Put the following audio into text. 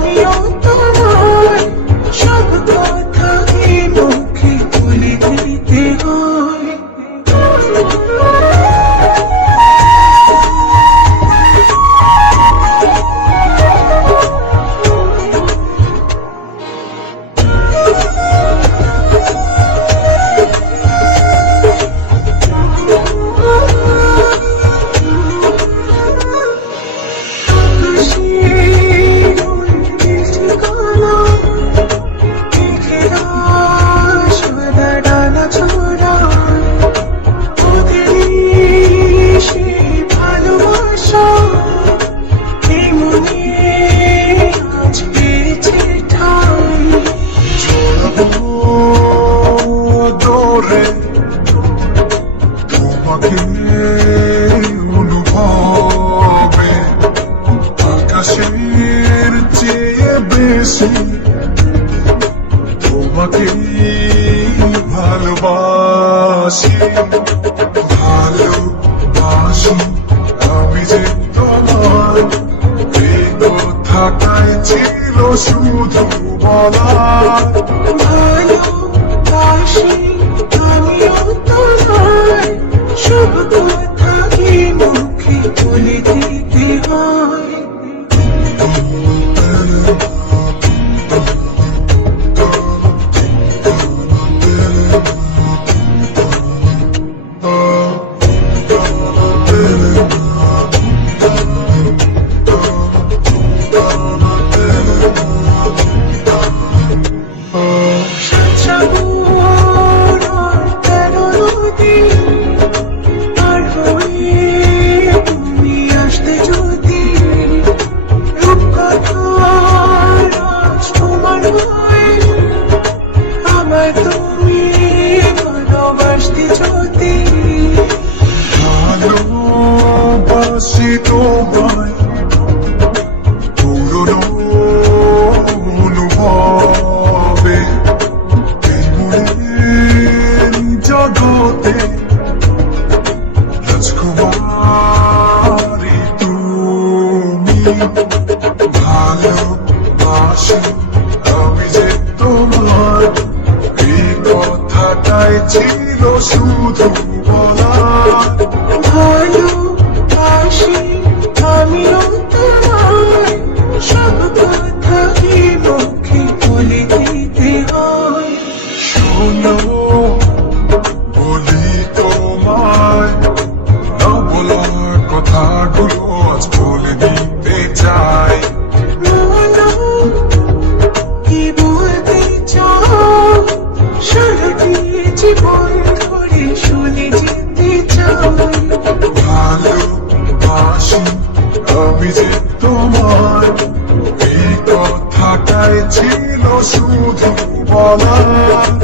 আমিও তোমার সব কথা মুখে বলে দিতে হয়। তোমাকে অনুভবে আকাশের চেয়ে বেশি তোমাকে ভালোবাসি ভালোবাসি আমি যে তোমার এই কথাটাই ছিল শুধু বলার। ভালোবাসি আমিও তোমার সব কথা মুখে বলে দিতে হয়। তুমি ভালোবাসতে যদি ভালোবাসি তোমায় পুরনো অনুভবে এই মনের জগতে রাজকুমারী তুমি। ভালোবাসি আমি যে তোমার এই কথাটাই ছিল শুধু বলার। ভালোবাসি আমিও তোমার সব কথা মুখে বলে দিতে হয়। শোনো বলি তোমায় না বলার কথাগুলো আজ বলে দিতে চাই। কি বলতে চাও সারাটি জীবন ধরে শুনে যেতে চাই। ভালোবাসি আমি যে তোমার এই কথাটাই ছিল শুধু বলার।